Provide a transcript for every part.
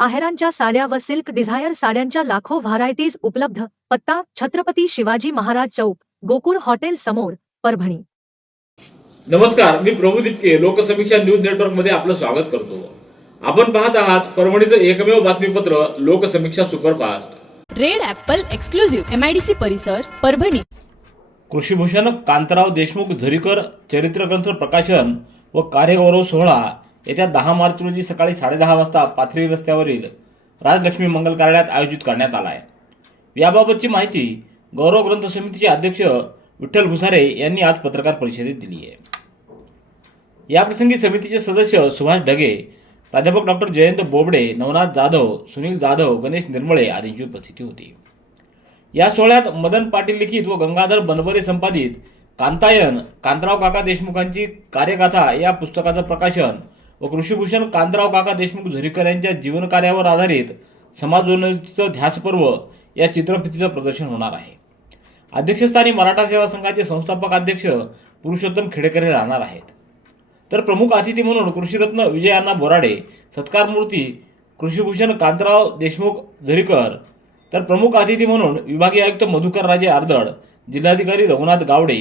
आहेरांच्या साड्या व silk Dzire साड्यांच्या लाखो व्हरायटीज उपलब्ध. पत्ता छत्रपती शिवाजी महाराज चौक गोकुळ हॉटेल समोर परभणी. नमस्कार मी प्रभू दिपके लोकसमीक्षा न्यूज नेटवर्कमध्ये आपलं स्वागत करतो. आपण पाहत आहात परभणीचं एकमेव बातमीपत्र Loksamiksha superfast. Red apple exclusive MIDC परिसर परभणी. कृषीभूषण कांतराव देशमुख झरीकर चरित्रग्रंथ प्रकाशन व कार्यगौरव सोहळा येत्या दहा मार्च रोजी सकाळी साडेदहा वाजता पाथरी रस्त्यावरील राजलक्ष्मी मंगल कार्यालयात आयोजित करण्यात आला आहे याबाबतची माहिती गौरव ग्रंथ समितीचे अध्यक्ष विठ्ठल भुसारे यांनी आज पत्रकार परिषदेत दिली आहे. याप्रसंगी समितीचे सदस्य सुभाष ढगे प्राध्यापक डॉक्टर जयंत बोबडे नवनाथ जाधव सुनील जाधव गणेश निर्मळे आदींची उपस्थिती होती. या सोहळ्यात मदन पाटील लिखित व गंगाधर बनबरे संपादित कांतायन कांतराव काका देशमुखांची कार्यगाथा या पुस्तकाचं प्रकाशन व कृषीभूषण कांतराव काका देशमुख झरीकर यांच्या जीवनकार्यावर आधारित समाजोन्नतीचं ध्यासपर्व या चित्रफितीचं प्रदर्शन होणार आहे. अध्यक्षस्थानी मराठा सेवा संघाचे संस्थापक अध्यक्ष पुरुषोत्तम खेडेकर हे राहणार आहेत. तर प्रमुख अतिथी म्हणून कृषीरत्न विजय अण्णा बोराडे सत्कार मूर्ती कृषीभूषण कांतराव देशमुख झरीकर तर प्रमुख अतिथी म्हणून विभागीय आयुक्त मधुकर राजे आर्दड जिल्हाधिकारी रघुनाथ गावडे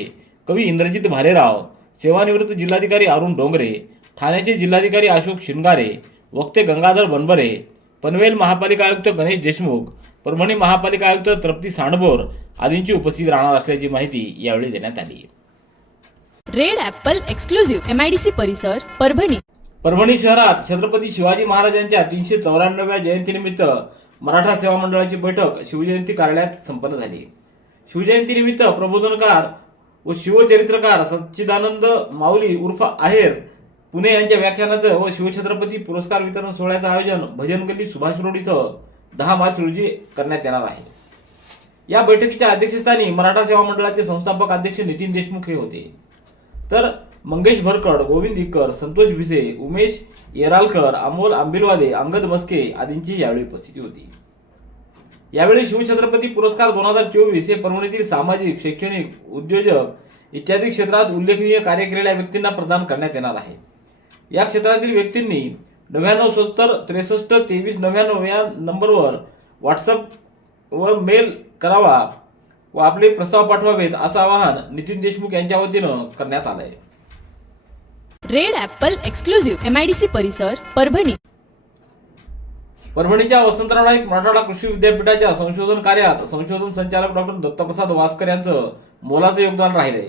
कवी इंद्रजित भालेराव सेवानिवृत्त जिल्हाधिकारी अरुण डोंगरे ठाण्याचे जिल्हाधिकारी अशोक शिंगारे वक्ते गंगाधर बनबरे पनवेल महापालिका आयुक्त गणेश देशमुख परभणी महापालिका आयुक्त तृप्ती सांडभोर आदींची उपस्थिती राहणार असल्याची माहिती यावेळी देण्यात आली. रेड ॲपल एक्सक्लुझिव्ह एमआयडीसी परिसर परभणी. परभणी शहरात छत्रपती शिवाजी महाराजांच्या तीनशे चौऱ्याण्णव्या जयंतीनिमित्त मराठा सेवा मंडळाची बैठक शिवजयंती कार्यालयात संपन्न झाली. शिवजयंतीनिमित्त प्रबोधनकार व शिवचरित्रकार सच्चिदानंद माऊली उर्फ आहेर पुणे यांच्या व्याख्यानाचं व शिवछत्रपती पुरस्कार वितरण सोहळ्याचं आयोजन भजन गल्ली सुभाष रोड इथं दहा मार्च रोजी करण्यात येणार आहे. या बैठकीच्या अध्यक्षस्थानी मराठा सेवा मंडळाचे संस्थापक अध्यक्ष नितीन देशमुख हे होते. तर मंगेश भरकड गोविंद इक्कर संतोष भिसे उमेश येरालकर अमोल आंबिलवादे अंगद मस्के आदींची यावेळी उपस्थिती होती. यावेळी शिवछत्रपती पुरस्कार दोन हजार चोवीस हे परभणीतील सामाजिक शैक्षणिक उद्योजक इत्यादी क्षेत्रात उल्लेखनीय कार्य केलेल्या व्यक्तींना प्रदान करण्यात येणार आहे. या क्षेत्रातील व्यक्तींनी नव्याण्णव सत्तर त्रेसष्ट तेवीस नव्याण्णव या नंबरवर व्हॉट्सअपवर मेल करावा व आपले प्रस्ताव पाठवावेत असं आवाहन नितीन देशमुख यांच्या वतीनं करण्यात आलंय. रेड ॲपल एक्सक्लुझिव्ह एमआयडीसी परिसर परभणी. परभणीच्या वसंतराव नाईक मराठवाडा कृषी विद्यापीठाच्या संशोधन कार्यात संशोधन संचालक डॉक्टर दत्तप्रसाद वासकर यांचं मोलाचं योगदान राहिले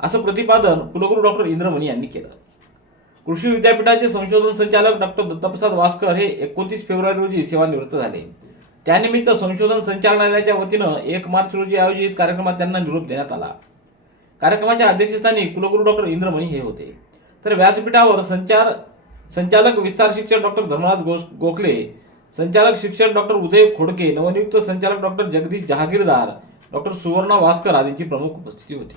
असं प्रतिपादन कुलगुरू डॉक्टर इंद्रमणी यांनी केलं. कृषी विद्यापीठाचे संशोधन संचालक डॉक्टर दत्तप्रसाद वासकर हे एकोणतीस फेब्रुवारी रोजी सेवानिवृत्त झाले. त्यानिमित्त संशोधन संचालनालयाच्या वतीनं एक मार्च रोजी आयोजित कार्यक्रमात त्यांना निरोप देण्यात आला. कार्यक्रमाच्या अध्यक्षस्थानी कुलगुरू डॉक्टर इंद्रमणी हे होते. तर व्यासपीठावर संचार संचालक विस्तार शिक्षक डॉक्टर धर्मराज गो गोखले संचालक शिक्षक डॉक्टर उदय खोडके नवनियुक्त संचालक डॉक्टर जगदीश जहागीरदार डॉक्टर सुवर्णा वासकर आदींची प्रमुख उपस्थिती होती.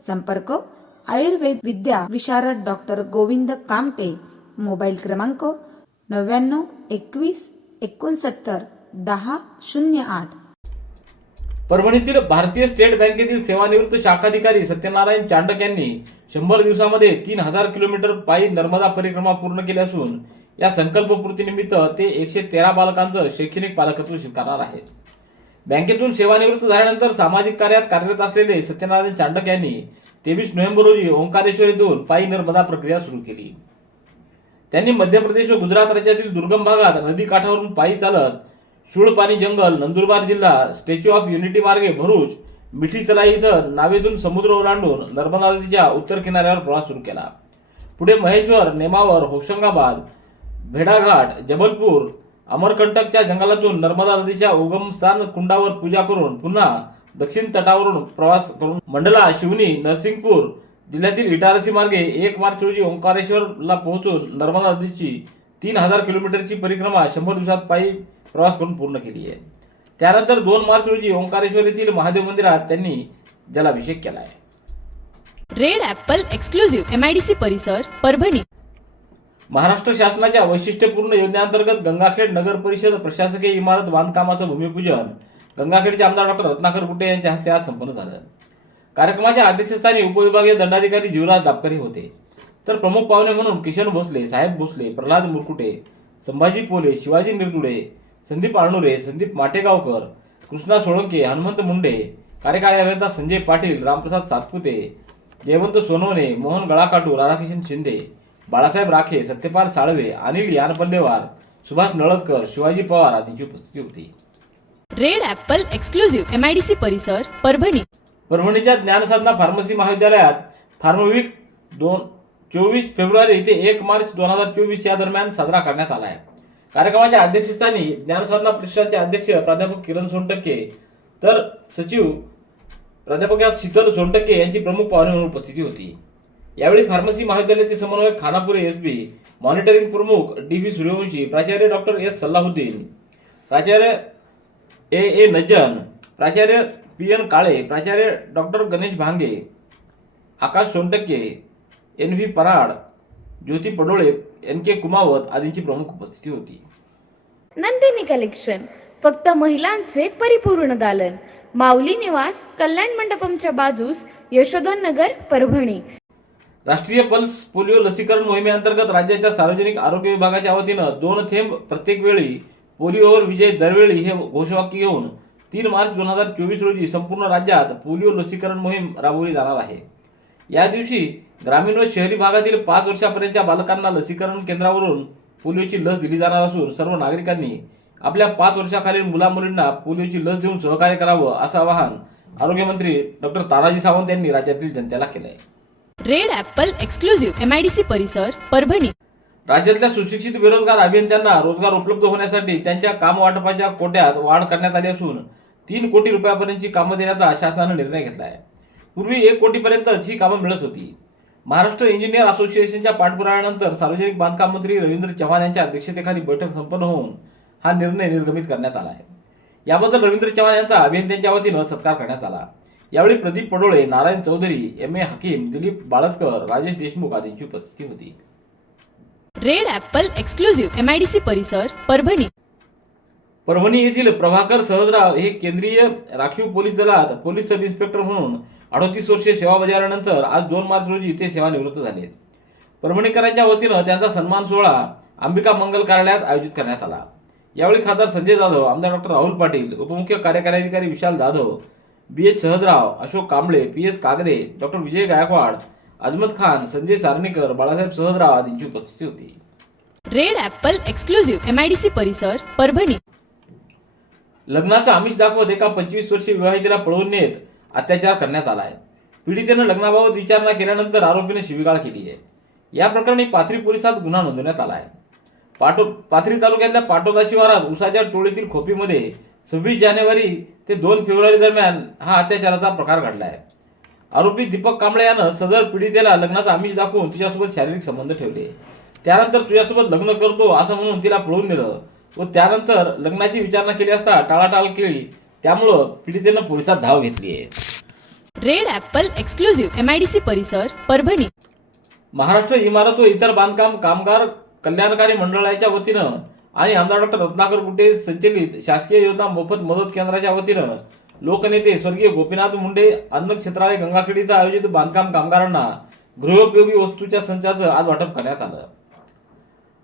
संपर्क आयुर्वेद विद्या विशारद डॉक्टर गोविंद कामटे. मोबाईल क्रमांक नव्याण्णव एकवीस एकोणसत्तर दहा शून्य आठ. परभणीतील भारतीय स्टेट बँकेतील सेवानिवृत्त शाखाधिकारी सत्यनारायण चांडक यांनी शंभर दिवसामध्ये तीन हजार किलोमीटर पायी नर्मदा परिक्रमा पूर्ण केली असून या संकल्पपूर्तीनिमित्त ते एकशे तेरा बालकांचं शैक्षणिक पालकत्व स्वीकारणार आहेत. बँकेतून सेवानिवृत्त झाल्यानंतर सामाजिक कार्यात कार्यरत असलेले सत्यनारायण चांडक यांनी तेवीस नोव्हेंबर रोजी ओंकारेश्वर येथून पायी नर्मदा प्रक्रिया सुरू केली. त्यांनी मध्य प्रदेश व गुजरात राज्यातील दुर्गम भागात नदी काठावरून पायी चालत शूळपाणी जंगल नंदुरबार जिल्हा स्टॅच्यू ऑफ युनिटी मार्गे भरूच मिठी तलाई इथं नावेतून समुद्र ओलांडून नर्मदा नदीच्या उत्तर किनाऱ्यावर प्रवास सुरू केला. पुढे महेश्वर नेमावर होशंगाबाद भेडाघाट जबलपूर अमरकंटकच्या जंगलातून नर्मदा नदीच्या उगमस्थान कुंडावर पूजा करून पुन्हा दक्षिण तटावरून प्रवास करून मंडला शिवनी नरसिंगपूर जिल्ह्यातील इटारसी मार्गे एक मार्च रोजी ओंकारेश्वरला पोहोचून नर्मदा नदीची तीन हजार किलोमीटरची परिक्रमा शंभर दिवसात पायी प्रवास करून पूर्ण केली आहे. त्यानंतर दोन मार्च रोजी ओंकारेश्वर येथील महादेव मंदिरात त्यांनी जलाभिषेक केला आहे. रेड एक्सक्लुझिव्ह एमआयडीसी परिसर परभणी. महाराष्ट्र शासनाच्या वैशिष्ट्यपूर्ण योजनेअंतर्गत गंगाखेड नगर परिषद प्रशासकीय इमारत बांधकामाचं भूमिपूजन. गंगाखेडचे आमदार डॉक्टर रत्नाकर गुट्टे यांच्या हस्ते आज संपन्न झालं. कार्यक्रमाच्या अध्यक्षस्थानी उपविभागीय दंडाधिकारी जीवराज दापकरी होते. तर प्रमुख पाहुणे म्हणून किशन भोसले साहेब भोसले प्रल्हाद मुरकुटे संभाजी पोले शिवाजी निरदुडे संदीप आणुरे संदीप माटेगावकर कृष्णा सोळंके हनुमंत मुंडे कार्यकारी अभियंता संजय पाटील रामप्रसाद सातपुते जयवंत सोनवणे मोहन गळाकाटू राधाकिशन शिंदे बाळासाहेब राखे सत्यपाल साळवे अनिल यानपल्लेवार सुभाष नळदकर शिवाजी पवार आदींची उपस्थिती होती. रेड ॲपल एक्सक्लुझिव्ह एमआयडीसी परिसर परभणी. परभणीच्या ज्ञानसाधना फार्मसी महाविद्यालयात फार्मवीक दोन चोवीस फेब्रुवारी ते एक मार्च दोन हजार चोवीस या दरम्यान साजरा करण्यात आला आहे. कार्यक्रमाच्या अध्यक्षस्थानी ज्ञानसाधना परिषदाचे अध्यक्ष प्राध्यापक किरण सोनटक्के तर सचिव प्राध्यापक शीतल सोनटक्के यांची प्रमुख पाहुणे म्हणून उपस्थिती होती. यावेळी फार्मसी महाविद्यालयाचे समन्वयक खानापुरे एस बी मॉनिटरिंग प्रमुख डी व्ही सूर्यवंशी प्राचार्य डॉक्टर एस सल्लाहुद्दीन प्राचार्य ए ए नज्जन प्राचार्य पी एन काळे प्राचार्य doctor Ganesh Bhange Akash Sontakke N V Parad Jyoti Padole N K Kumawat आदींची प्रमुख उपस्थिती होती. नंदिनी कलेक्शन फक्त महिलांचे परिपूर्ण दालन. माऊली निवास कल्याण मंडपमच्या बाजूस यशोधन नगर परभणी. राष्ट्रीय पल्स पोलिओ लसीकरण मोहिमेअंतर्गत राज्याच्या सार्वजनिक आरोग्य विभागाच्या वतीनं दोन थेंब प्रत्येक वेळी पोलिओवर विजय दरवेळी हे घोषवाक्य घेऊन तीन मार्च दोन हजार चोवीस रोजी संपूर्ण राज्यात पोलिओ लसीकरण मोहीम राबवली जाणार आहे. या दिवशी ग्रामीण व शहरी भागातील पाच वर्षापर्यंतच्या बालकांना लसीकरण केंद्रावरून पोलिओची लस दिली जाणार असून सर्व नागरिकांनी आपल्या पाच वर्षाखालील मुलामुलींना पोलिओची लस देऊन सहकार्य करावं असं आवाहन आरोग्यमंत्री डॉक्टर तानाजी सावंत यांनी राज्यातील जनतेला केलं आहे रेड ऍपल एक्सक्लुझिव्ह एमआयडीसी परिसर परभणी. राज्यातल्या सुशिक्षित बेरोजगार अभियंत्यांना रोजगार उपलब्ध होण्यासाठी त्यांच्या काम वाटपाच्या कोट्यात वाढ करण्यात आली असून तीन कोटी रुपयापर्यंतची कामं देण्याचा शासनानं निर्णय घेतला आहे पूर्वी एक कोटीपर्यंतच ही कामं मिळत होती. महाराष्ट्र इंजिनियर असोसिएशनच्या पाठपुराव्यानंतर सार्वजनिक बांधकाम मंत्री रवींद्र चव्हाण यांच्या अध्यक्षतेखाली बैठक संपन्न होऊन हा निर्णय निर्गमित करण्यात आला आहे याबद्दल रवींद्र चव्हाण यांचा अभियंत्यांच्या वतीनं सत्कार करण्यात आला. यावेळी प्रदीप पडोळे नारायण चौधरी एम ए हकीम दिलीप बाळस्कर राजेश देशमुख आदींची उपस्थिती होती. रेड ॲपल एक्सक्लुझिव्ह एमआयडीसी परिसर परभणी. परभणी येथील प्रभाकर सहजराव हे केंद्रीय राखीव पोलीस दलात पोलीस सब इन्स्पेक्टर म्हणून अडोतीस वर्षे सेवा बजावल्यानंतर आज दोन मार्च रोजी ते सेवानिवृत्त झाले. परभणीकरांच्या वतीनं त्यांचा सन्मान सोहळा अंबिका मंगल कार्यालयात आयोजित करण्यात आला. यावेळी खासदार संजय जाधव आमदार डॉक्टर राहुल पाटील उपमुख्य कार्यकारी अधिकारी Vishal Jadhav B H Sahajrao Ashok Kamble P S Kagde doctor Vijay Gaikwad Azmat Khan Sanjay Sarnikar Balasaheb Sahajrao आदींची उपस्थिती होती. रेड ॲपल एक्सक्लुझिव्ह एमआयडीसी परिसर परभणी. लग्नाचं आमिष दाखवत एका पंचवीस वर्षीय विवाहितेला पळवून नेत अत्याचार करण्यात आलाय. पीडितेनं लग्नाबाबत विचारणा केल्यानंतर आरोपीने शिवीगाळ केली आहे. या प्रकरणी पाथरी पोलिसात गुन्हा नोंदवण्यात आला आहे पाटो पाथरी तालुक्यातल्या पाटोदा शिवारात उसाच्या टोळीतील खोपीमध्ये सव्वीस जानेवारी ते दोन फेब्रुवारी दरम्यान हा अत्याचाराचा प्रकार घडला आहे. आरोपी दीपक कांबळे यानं सदर पीडितेला लग्नाचा आमिष दाखवून तिच्यासोबत शारीरिक संबंध ठेवले. त्यानंतर तुझ्यासोबत लग्न करतो असं म्हणून तिला पळवून नेलं व त्यानंतर लग्नाची विचारणा केली असता टाळाटाळ केली. त्यामुळं पीडितेनं पोलिसात धाव घेतली आहे. रेड ॲपल एक्सक्लुझिव्ह एमआयडीसी परिसर परभणी. महाराष्ट्र इमारत व इतर बांधकाम कामगार कल्याणकारी मंडळाच्या वतीनं आणि आमदार डॉक्टर रत्नाकर गुट्टे संचलित शासकीय योजना मोफत मदत केंद्राच्या वतीनं लोकनेते स्वर्गीय गोपीनाथ मुंडे अन्न क्षेत्रालय गंगाखेड इथं आयोजित बांधकाम कामगारांना गृहोपयोगी वस्तूच्या संचाचं आज वाटप करण्यात आलं.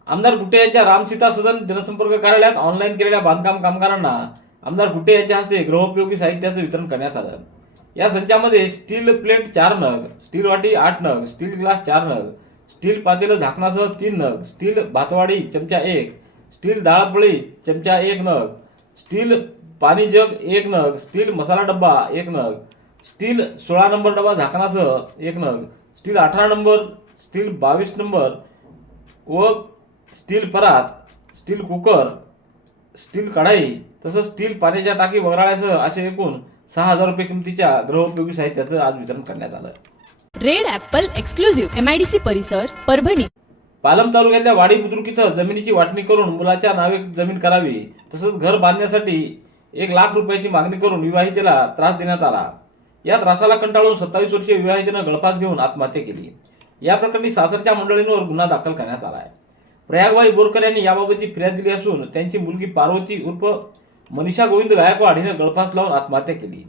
आमदार गुट्टे यांच्या रामसीता सदन जनसंपर्क कार्यालयात ऑनलाईन केलेल्या बांधकाम कामगारांना आमदार गुट्टे यांच्या हस्ते गृहोपयोगी साहित्याचं वितरण करण्यात आलं. या संचामध्ये स्टील प्लेट चार नग स्टील वाटी आठ नग स्टील ग्लास चार नग स्टील पातेलं झाकणासह तीन नग स्टील भातवाडी चमचा एक स्टील डाळपोळी चमचा एक नग. स्टील पाणी जग एक नग. स्टील मसाला डब्बा एक नग. स्टील सोळा नंबर डबा झाकणासह एक नग. स्टील अठरा नंबर स्टील बावीस नंबर व स्टील परात स्टील कुकर स्टील कढाई तसंच स्टील पाण्याच्या टाकी वगळाल्यासह असे एकूण सहा हजार रुपये किमतीच्या गृहोपयोगी साहित्याचं आज वितरण करण्यात आलं. Red apple exclusive M I D C परिसर परभणी. पालम तालुक्यातल्या वाडी बुद्रुक इथं जमिनीची वाटणी करून मुलाच्या नावे जमीन करावी तसंच घर बांधण्यासाठी एक लाख रुपयाची मागणी करून विवाहितेला त्रास देण्यात आला. या त्रासाला कंटाळून सत्तावीस वर्षीय विवाहितेनं गळफास घेऊन आत्महत्या केली. या प्रकरणी सासरच्या मंडळींवर गुन्हा दाखल करण्यात आला आहे प्रयागबाई बोरकर यांनी याबाबतची फिर्याद दिली असून त्यांची मुलगी पार्वती उर्फ मनीषा गोविंद गायकवाड हिनं गळफास लावून आत्महत्या केली.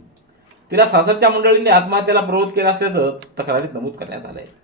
तिला सासरच्या मंडळींनी आत्महत्येला प्रवृत्त केला असल्याचं तक्रारीत नमूद करण्यात आलं आहे